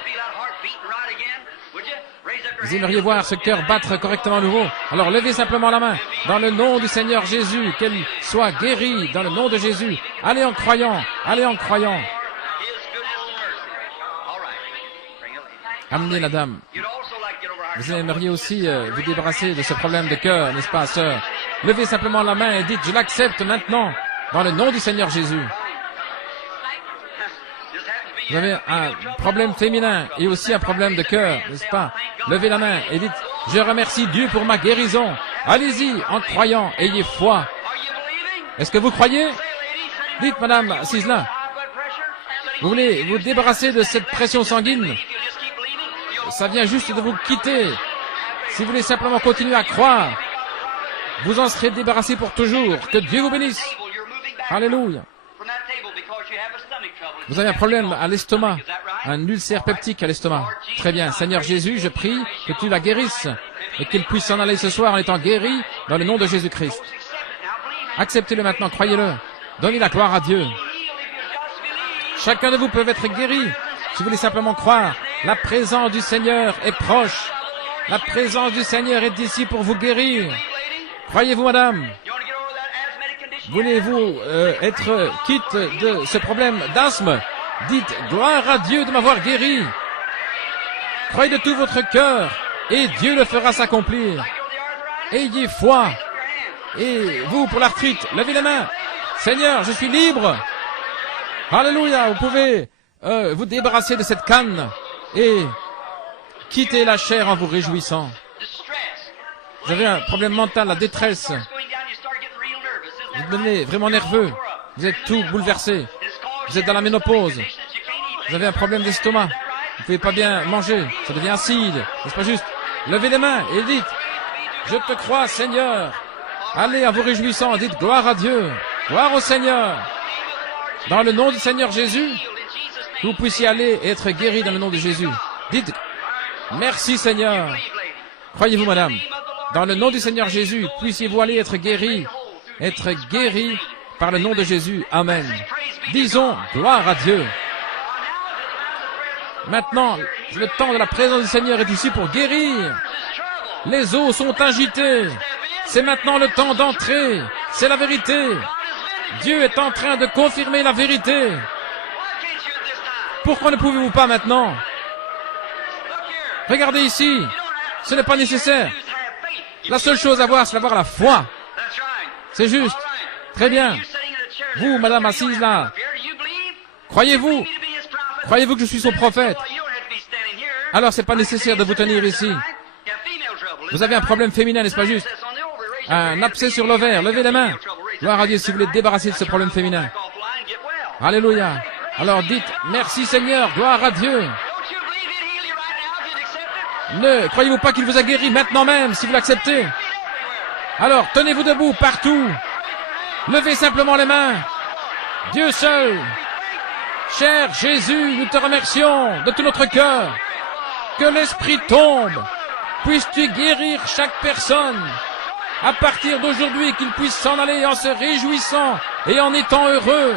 Vous aimeriez voir ce cœur battre correctement à nouveau? Alors levez simplement la main. Dans le nom du Seigneur Jésus, qu'elle soit guérie dans le nom de Jésus. Allez en croyant, allez en croyant. Amenez la dame. Vous aimeriez aussi vous débarrasser de ce problème de cœur, n'est-ce pas, sœur? Levez simplement la main et dites, je l'accepte maintenant, dans le nom du Seigneur Jésus. Vous avez un problème féminin et aussi un problème de cœur, n'est-ce pas? Levez la main et dites, je remercie Dieu pour ma guérison. Allez-y, en croyant, ayez foi. Est-ce que vous croyez? Dites, madame assise là, vous voulez vous débarrasser de cette pression sanguine? Ça vient juste de vous quitter. Si vous voulez simplement continuer à croire, vous en serez débarrassé pour toujours. Que Dieu vous bénisse. Alléluia. Vous avez un problème à l'estomac, un ulcère peptique à l'estomac. Très bien. Seigneur Jésus, je prie que tu la guérisses et qu'il puisse s'en aller ce soir en étant guéri dans le nom de Jésus-Christ. Acceptez-le maintenant, croyez-le. Donnez la gloire à Dieu. Chacun de vous peut être guéri. Si vous voulez simplement croire, la présence du Seigneur est proche. La présence du Seigneur est ici pour vous guérir. Croyez-vous, madame? Voulez-vous être quitte de ce problème d'asthme? Dites, gloire à Dieu de m'avoir guéri. Croyez de tout votre cœur et Dieu le fera s'accomplir. Ayez foi. Et vous, pour l'arthrite, levez les mains. Seigneur, je suis libre. Alléluia, vous pouvez vous débarrasser de cette canne et quitter la chair en vous réjouissant. Vous avez un problème mental, la détresse. Vous devenez vraiment nerveux. Vous êtes tout bouleversé. Vous êtes dans la ménopause. Vous avez un problème d'estomac. Vous ne pouvez pas bien manger. Ça devient acide. C'est pas juste. Levez les mains et dites, Je te crois, Seigneur. Allez en vous réjouissant, dites gloire à Dieu. Gloire au Seigneur. Dans le nom du Seigneur Jésus, que vous puissiez aller et être guéris dans le nom de Jésus. Dites merci, Seigneur. Croyez-vous, madame? Dans le nom du Seigneur Jésus, puissiez-vous aller être guéris par le nom de Jésus. Amen. Disons gloire à Dieu. Maintenant, le temps de la présence du Seigneur est ici pour guérir. Les eaux sont agitées. C'est maintenant le temps d'entrer. C'est la vérité. Dieu est en train de confirmer la vérité. Pourquoi ne pouvez-vous pas maintenant? Regardez ici. Ce n'est pas nécessaire. La seule chose à voir, c'est d'avoir la foi. C'est juste. Très bien. Vous, madame assise là, croyez-vous? Croyez-vous que je suis son prophète? Alors c'est pas nécessaire de vous tenir ici. Vous avez un problème féminin, n'est-ce pas juste? Un abcès sur l'ovaire. Levez les mains. Gloire à Dieu si vous voulez débarrasser de ce problème féminin. Alléluia. Alors dites, merci Seigneur, gloire à Dieu. Ne croyez-vous pas qu'il vous a guéri maintenant même, si vous l'acceptez? Alors, tenez-vous debout partout. Levez simplement les mains. Dieu seul. Cher Jésus, nous te remercions de tout notre cœur. Que l'Esprit tombe. Puisses-tu guérir chaque personne. À partir d'aujourd'hui, qu'il puisse s'en aller en se réjouissant et en étant heureux.